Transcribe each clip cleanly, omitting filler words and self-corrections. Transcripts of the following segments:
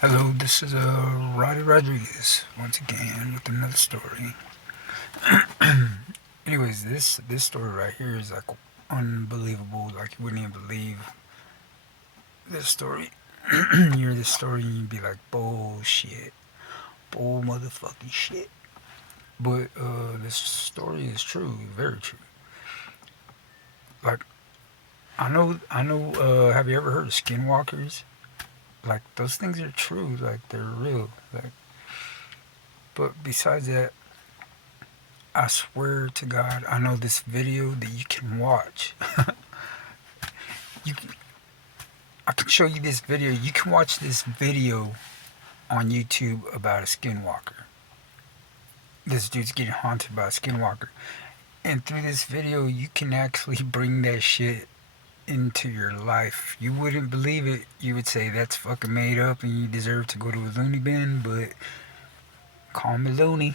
Hello, this is Roddy Rodriguez once again with another story. Anyways, this story right here is like unbelievable. Like you wouldn't even believe this story. You hear this story and you'd be like, bullshit, bull motherfucking shit. But this story is true, very true. Like I know. Have you ever heard of skinwalkers? Like those things are true. Like they're real. Like, but besides that, I swear to God, I know this video that you can watch. you, I can show you this video. You can watch this video on YouTube about a skinwalker. This dude's getting haunted by a skinwalker. And through this video, you can actually bring that shit into your life. You wouldn't believe it. You would say that's fucking made up and you deserve to go to a loony bin, but call me loony.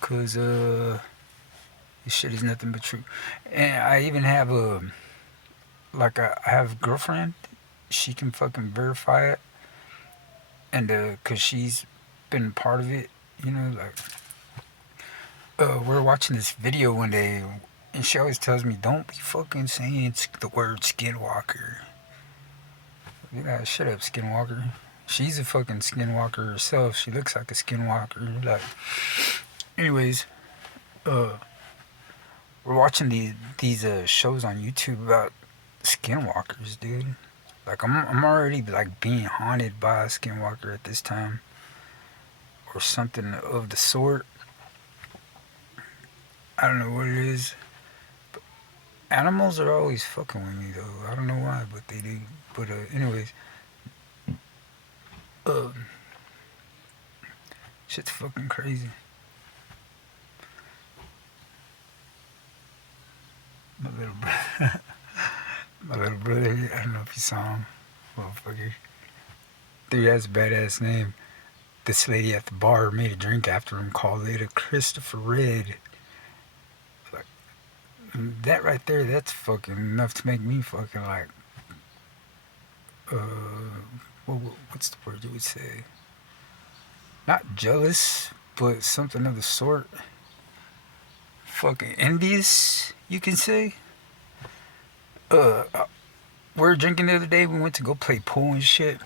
Cause this shit is nothing but true. And I even have I have a girlfriend. She can fucking verify it, and cause she's been part of it. You know, like we're watching this video one day, and she always tells me, "Don't be fucking saying the word skinwalker." Yeah, shut up, skinwalker. She's a fucking skinwalker herself. She looks like a skinwalker. Like, anyways, uh, we're watching these shows on YouTube about skinwalkers, dude. Like I'm already like being haunted by a skinwalker at this time, or something of the sort. I don't know what it is. Animals are always fucking with me though. I don't know why, but they do. But anyways, uh, shit's fucking crazy. My little brother, my little brother. I don't know if you saw him, motherfucker. Dude has a badass name. This lady at the bar made a drink after him, called it a Christopher Red. Like that right there, that's fucking enough to make me fucking like, uh, what's the word you would say? Not jealous, but something of the sort. Fucking envious, you can say. Uh, we were drinking the other day. We went to go play pool and shit.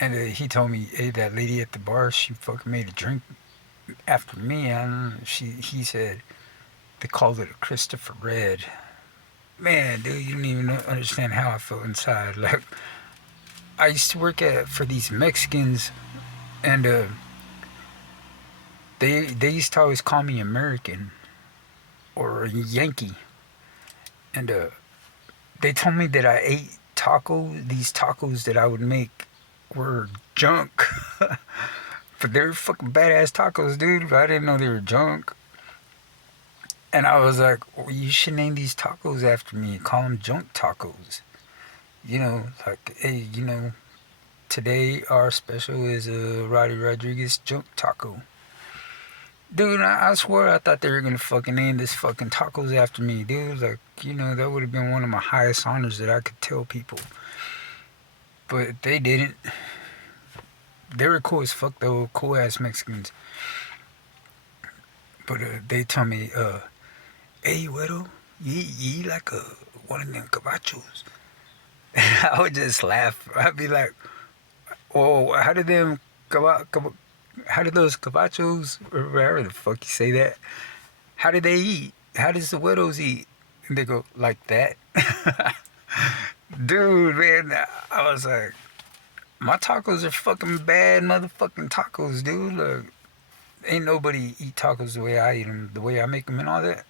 And he told me, hey, that lady at the bar, she fucking made a drink after me. And he said they called it a Christopher Red. Man, dude, you don't even understand how I felt inside. Like, I used to work for these Mexicans, and they used to always call me American or Yankee, and they told me that I ate these tacos that I would make were junk. But they're fucking badass tacos, dude. I didn't know they were junk. And I was like, well, you should name these tacos after me. Call them junk tacos. You know, like, hey, today our special is a Roddy Rodriguez junk taco. Dude, I swear I thought they were gonna fucking name this fucking tacos after me, dude. Like, that would have been one of my highest honors that I could tell people. But they didn't. They were cool as fuck though, cool ass Mexicans. But they tell me, hey, Wedo, you eat like one of them cabachos. And I would just laugh. I'd be like, oh, how did those cabachos, or whatever the fuck you say that, how did they eat? How does the widows eat? And they go, like that. Dude, man, I was like, my tacos are fucking bad motherfucking tacos, dude. Look, ain't nobody eat tacos the way I eat them, the way I make them and all that.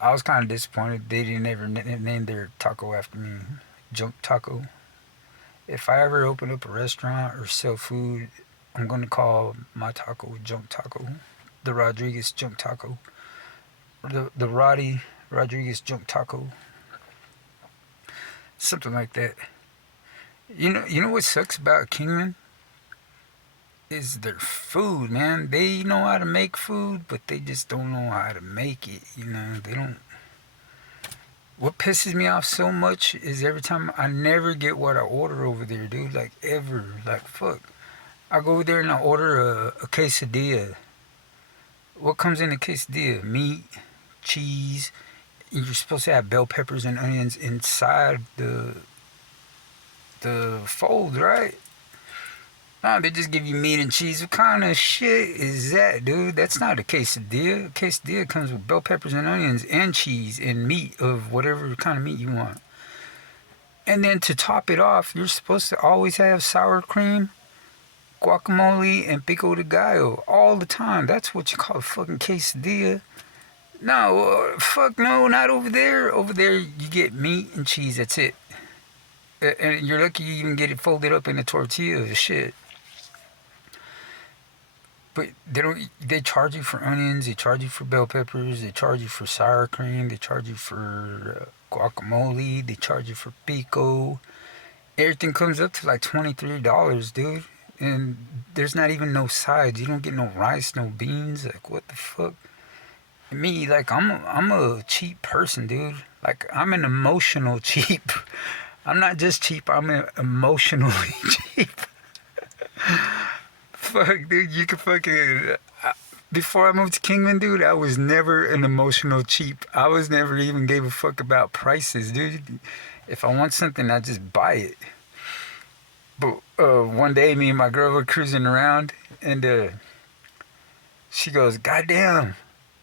I was kind of disappointed they didn't ever name their taco after me. Junk taco. If I ever open up a restaurant or sell food, I'm gonna call my taco Junk Taco, the Rodriguez Junk Taco, or the Roddy Rodriguez Junk Taco, something like that. You know what sucks about Kingman is their food, man. They know how to make food, but they just don't know how to make it. They don't. What pisses me off so much is every time I never get what I order over there, dude. Like ever. Like fuck. I go over there and I order a quesadilla. What comes in a quesadilla? Meat, cheese. You're supposed to have bell peppers and onions inside the fold, right? No, they just give you meat and cheese. What kind of shit is that, dude? That's not a quesadilla. A quesadilla comes with bell peppers and onions and cheese and meat of whatever kind of meat you want. And then to top it off, you're supposed to always have sour cream, guacamole, and pico de gallo all the time. That's what you call a fucking quesadilla. No, fuck no, not over there. Over there, you get meat and cheese. That's it. And you're lucky you even get it folded up in a tortilla. Shit. But they don't. They charge you for onions. They charge you for bell peppers. They charge you for sour cream. They charge you for guacamole. They charge you for pico. Everything comes up to like $23, dude. And there's not even no sides. You don't get no rice, no beans. Like what the fuck? Me, like I'm a cheap person, dude. Like I'm an emotional cheap. I'm not just cheap. I'm emotionally cheap. Fuck, dude. You can fucking. Before I moved to Kingman, dude, I was never an emotional cheap. I was never even gave a fuck about prices, dude. If I want something, I just buy it. But one day, me and my girl were cruising around, and she goes, "Goddamn,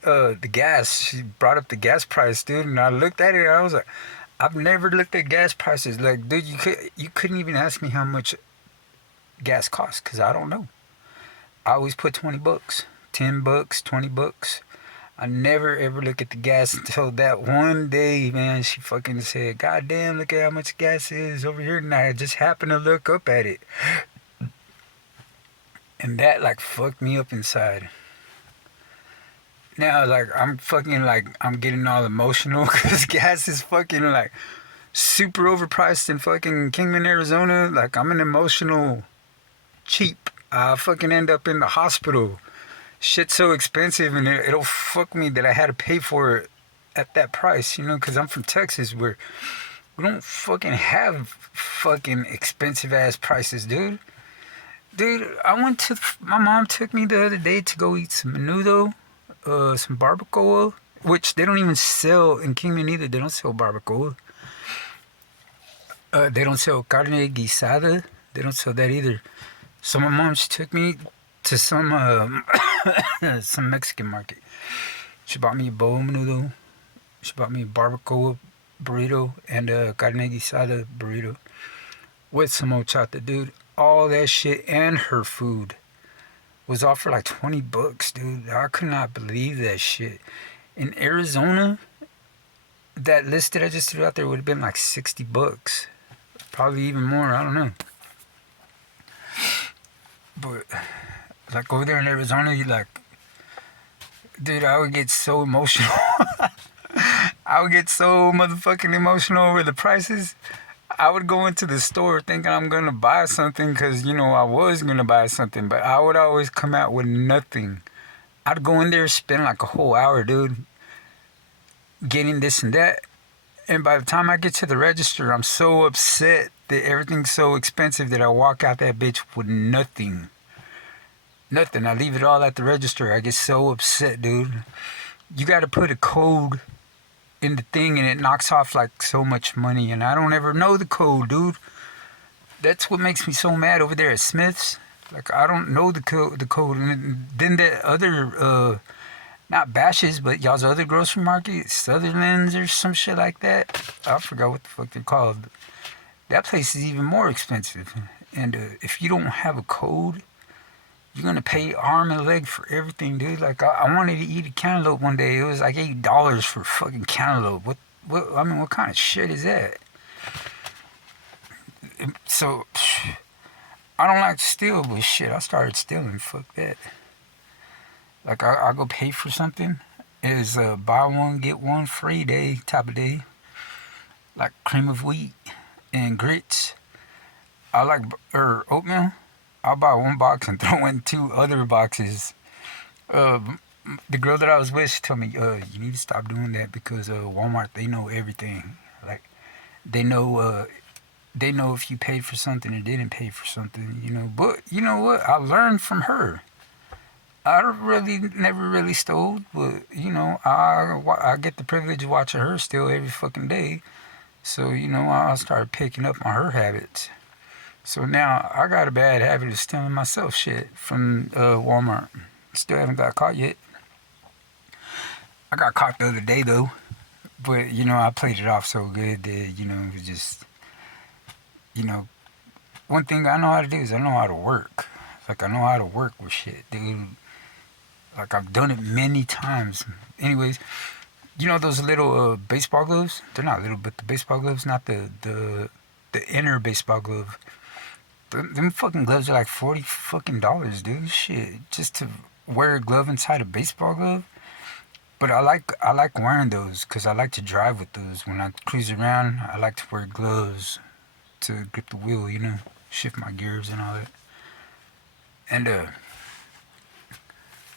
the gas." She brought up the gas price, dude, and I looked at it, and I was like, "I've never looked at gas prices. Like, dude, you couldn't even ask me how much gas costs, cause I don't know. I always put $20, $10, $20. I never ever look at the gas until that one day, man. She fucking said, "God damn, look at how much gas is over here." And I just happened to look up at it. And that like fucked me up inside. Now, like, I'm fucking like, I'm getting all emotional because gas is fucking like super overpriced in fucking Kingman, Arizona. Like, I'm an emotional cheap. I fucking end up in the hospital. Shit's so expensive, and it'll fuck me that I had to pay for it at that price, you know, because I'm from Texas where we don't fucking have fucking expensive ass prices, dude. Dude, my mom took me the other day to go eat some menudo, some barbacoa, which they don't even sell in Kingman either. They don't sell barbacoa. They don't sell carne guisada. They don't sell that either. So my mom, she took me to some some Mexican market. She bought me a bowl of menudo. She bought me a barbacoa burrito and a carne guisada burrito with some horchata, dude. All that shit and her food was all for like $20, dude. I could not believe that shit. In Arizona, that list that I just threw out there would have been like $60. Probably even more, I don't know. But like over there in Arizona, you like, dude, I would get so emotional. I would get so motherfucking emotional over the prices. I would go into the store thinking I'm gonna buy something because, you know, I was gonna buy something, but I would always come out with nothing. I'd go in there, spend like a whole hour, dude, getting this and that. And by the time I get to the register, I'm so upset that everything's so expensive that I walk out that bitch with nothing. Nothing. I leave it all at the register. I get so upset, dude. You gotta put a code in the thing and it knocks off like so much money, and I don't ever know the code, dude. That's what makes me so mad over there at Smith's. Like, I don't know the code. And then the other not Bashes, but y'all's other grocery market, Sutherland's or some shit like that. I forgot what the fuck they're called. That place is even more expensive. And if you don't have a code, you're gonna pay arm and leg for everything, dude. Like, I wanted to eat a cantaloupe one day. It was like $8 for fucking cantaloupe. I mean, what kind of shit is that? So, I don't like to steal, but shit, I started stealing. Fuck that. Like, I go pay for something. It is a buy one, get one free day type of day. Like cream of wheat and grits. I like oatmeal. I'll buy one box and throw in two other boxes. The girl that I was with, she told me, you need to stop doing that because Walmart, they know everything. Like they know, they know if you paid for something or didn't pay for something, you know. But you know what? I learned from her. I really never really stole, but you know, I get the privilege of watching her steal every fucking day. So you know, I started picking up on her habits. So now I got a bad habit of stealing myself shit from Walmart. Still haven't got caught yet. I got caught the other day though, but you know, I played it off so good that you know, it was just you know, one thing I know how to do is I know how to work. Like I know how to work with shit, dude. Like I've done it many times. Anyways, you know those little baseball gloves? They're not little, but the baseball gloves, not the inner baseball glove. Them fucking gloves are like $40 fucking, dude. Shit, just to wear a glove inside a baseball glove. But I like wearing those because I like to drive with those. When I cruise around, I like to wear gloves to grip the wheel, you know, shift my gears and all that. And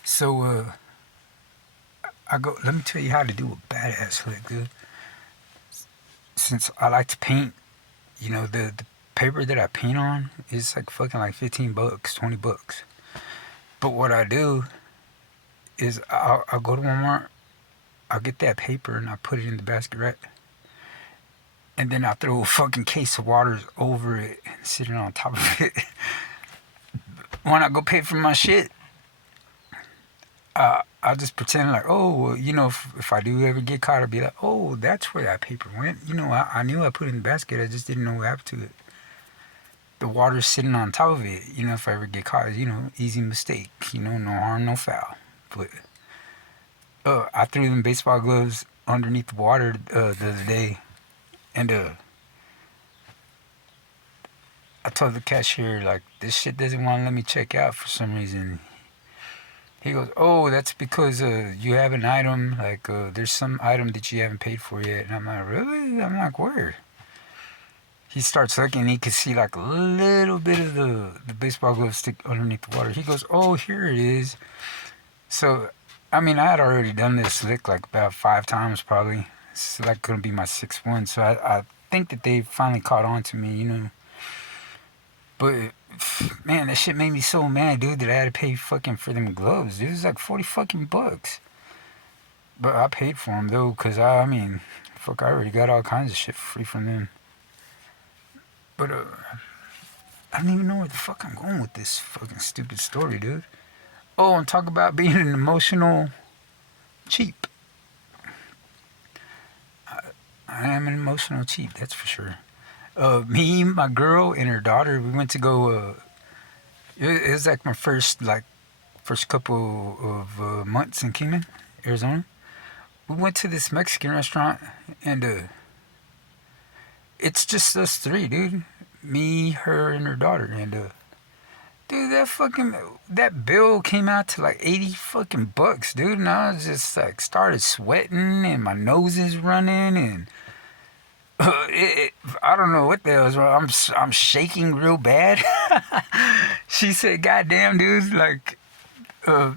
so I go. Let me tell you how to do a badass hood, dude. Since I like to paint, you know, the paper that I paint on is like fucking like $15, $20. But what I do is I'll go to Walmart, I'll get that paper and I put it in the basket, right? And then I throw a fucking case of water over it and sit it on top of it. When I go pay for my shit, I just pretend like, oh, well, you know, if I do ever get caught, I'll be like, oh, that's where that paper went. You know, I knew I put it in the basket, I just didn't know what happened to it. The water's sitting on top of it. You know, if I ever get caught, you know, easy mistake. You know, no harm, no foul. But I threw them baseball gloves underneath the water the other day, and I told the cashier like this shit doesn't want to let me check out for some reason. He goes, "Oh, that's because you have an item like there's some item that you haven't paid for yet." And I'm like, "Really?" I'm like, "Where?" He starts looking and he could see like a little bit of the baseball glove stick underneath the water. He goes, "Oh, here it is." So, I mean, I had already done this lick like about 5 times probably. It's like gonna be my sixth one. So I think that they finally caught on to me, you know. But man, that shit made me so mad, dude, that I had to pay fucking for them gloves. Dude, it was like 40 fucking bucks. But I paid for them though, cause I mean, fuck, I already got all kinds of shit free from them. But I don't even know where the fuck I'm going with this fucking stupid story, dude. Oh, and talk about being an emotional cheap. I am an emotional cheap, that's for sure. Me, my girl, and her daughter, we went to go. It was like my first couple of months in Kingman, Arizona. We went to this Mexican restaurant, and it's just us three, dude. Me, her, and her daughter, and dude, that bill came out to like 80 fucking bucks, dude. And I was just like started sweating, and my nose is running, and I don't know what the hell's wrong. I'm shaking real bad. She said, "Goddamn, dude, like, uh,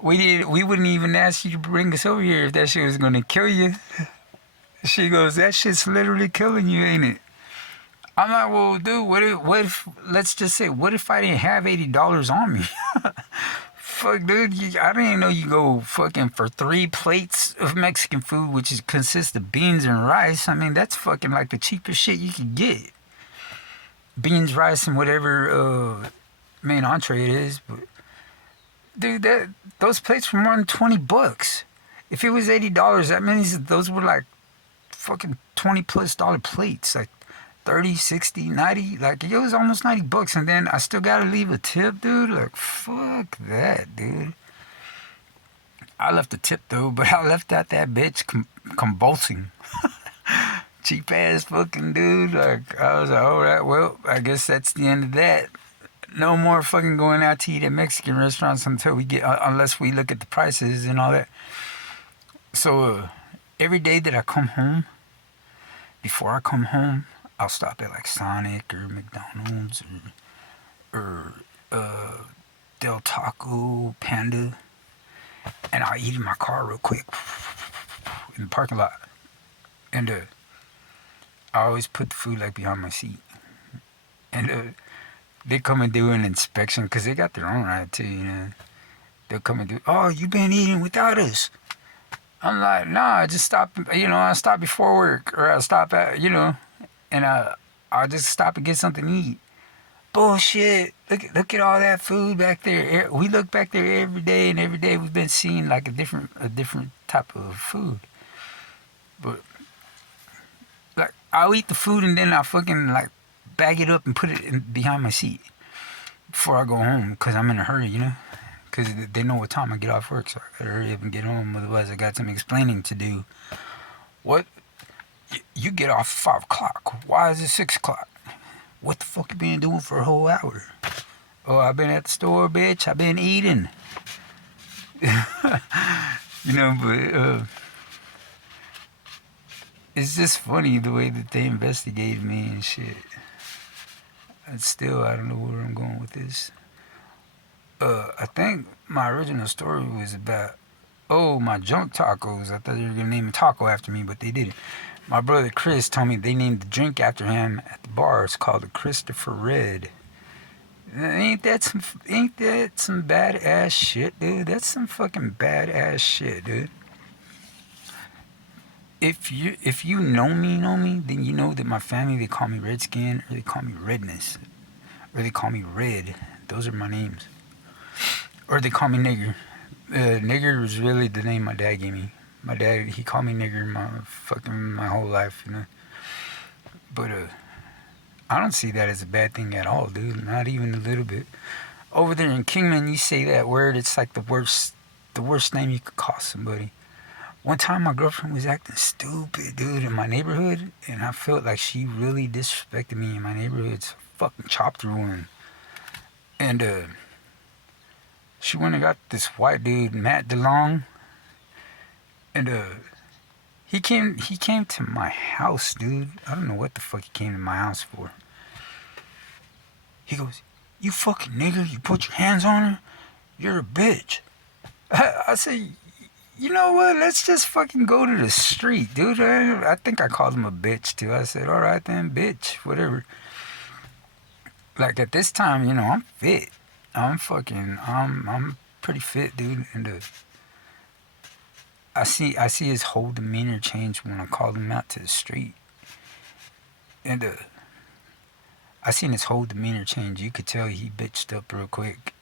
we wouldn't even ask you to bring us over here if that shit was gonna kill you." She goes, "That shit's literally killing you, ain't it?" I'm like, "Well, dude, what if let's just say, what if I didn't have $80 on me?" Fuck, dude, I didn't know you go fucking for 3 plates of Mexican food, which consists of beans and rice. I mean, that's fucking like the cheapest shit you could get. Beans, rice, and whatever main entree it is. But dude, those plates were more than 20 bucks. If it was $80, that means that those were like fucking $20+ plates, like 30, 60, 90. Like it was almost 90 bucks, and then I still gotta leave a tip, dude. Like fuck that, dude. I left a tip though, but I left out that bitch convulsing. Cheap ass fucking dude. Like I was like, alright, well, I guess that's the end of that. No more fucking going out to eat at Mexican restaurants until we get, unless we look at the prices and all that. So every day that I come home, before I come home, I'll stop at like Sonic or McDonald's or Del Taco, Panda, and I'll eat in my car real quick in the parking lot. And I always put the food like behind my seat. And they come and do an inspection because they got their own right too, you know. They'll come and do, oh, you been eating without us. I'm like, nah, I just stop, I stop before work or I stop at, and I'll just stop and get something to eat. Bullshit. Look at all that food back there. We look back there every day, and every day we've been seeing like a different type of food. But like I'll eat the food and then I'll fucking like bag it up and put it behind my seat before I go home because I'm in a hurry, because they know what time I get off work, so I gotta hurry up and get home. Otherwise, I got some explaining to do. What? You get off at 5 o'clock. Why is it 6 o'clock? What the fuck you been doing for a whole hour? Oh, I've been at the store, bitch. I've been eating. But it's just funny the way that they investigated me and shit. And still, I don't know where I'm going with this. I think my original story was about, my junk tacos. I thought they were going to name a taco after me, but they didn't. My brother Chris told me they named the drink after him at the bar. It's called the Christopher Red. Ain't that some badass shit, dude? That's some fucking badass shit, dude. If you know me, then you know that my family, they call me Redskin, or they call me Redness, or they call me Red. Those are my names. Or they call me Nigger. Nigger was really the name my dad gave me. My dad, he called me Nigger my whole life, But I don't see that as a bad thing at all, dude. Not even a little bit. Over there in Kingman, you say that word, it's like the worst name you could call somebody. One time my girlfriend was acting stupid, dude, in my neighborhood, and I felt like she really disrespected me in my neighborhood, so I fucking chopped her one. And she went and got this white dude, Matt DeLong, and he came to my house, dude. I don't know what the fuck he came to my house for. He goes, "You fucking nigger, you put your hands on her? You're a bitch." I said, you know what? Let's just fucking go to the street, dude. I think I called him a bitch too. I said, all right then, bitch, whatever. Like at this time, I'm fit. I'm pretty fit, dude. And I see his whole demeanor change when I called him out to the street. And I seen his whole demeanor change. You could tell he bitched up real quick.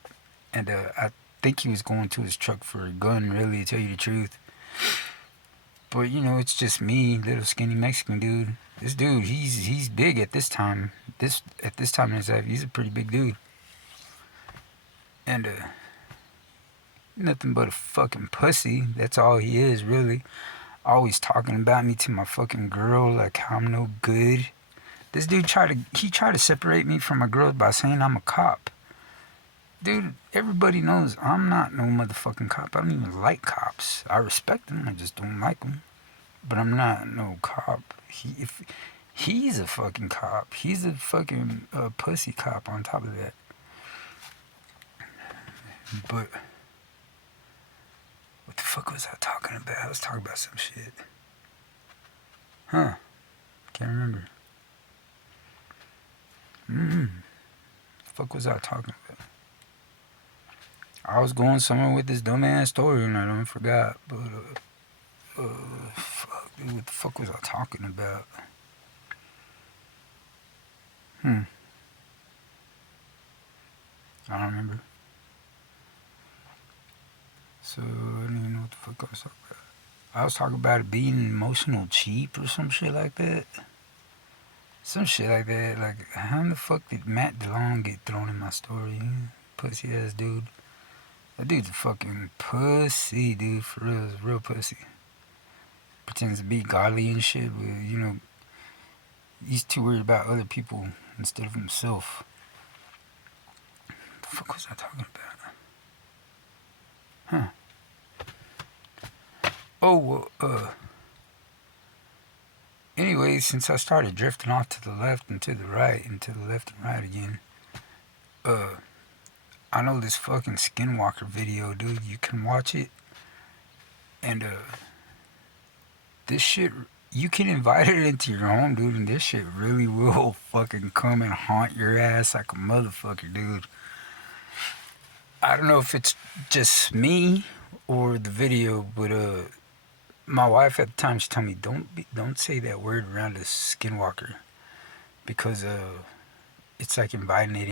And I think he was going to his truck for a gun, really, to tell you the truth. But, it's just me, little skinny Mexican dude. This dude, he's big at this time. At this time in his life, he's a pretty big dude. And, nothing but a fucking pussy. That's all he is, really. Always talking about me to my fucking girl, like how I'm no good. This dude tried to separate me from my girl by saying I'm a cop. Dude, everybody knows I'm not no motherfucking cop. I don't even like cops. I respect them, I just don't like them. But I'm not no cop. He's a fucking cop. He's a fucking pussy cop on top of that. But what the fuck was I talking about? I was talking about some shit. Huh. Can't remember. What the fuck was I talking about? I was going somewhere with this dumbass story and I don't forgot. But, fuck, dude, what the fuck was I talking about? I don't remember. So, I don't even know what the fuck I was talking about. I was talking about it being emotional cheap or some shit like that. Some shit like that. Like, how the fuck did Matt DeLong get thrown in my story? Pussy ass dude. That dude's a fucking pussy, dude. For real, he's a real pussy. Pretends to be godly and shit, but, he's too worried about other people instead of himself. What the fuck was I talking about? Oh, anyway, since I started drifting off to the left and to the right and to the left and right again, I know this fucking Skinwalker video, dude. You can watch it. And this shit, you can invite it into your home, dude, and this shit really will fucking come and haunt your ass like a motherfucker, dude. I don't know if it's just me or the video, but my wife at the time, she told me don't say that word around a skinwalker because it's like inviting it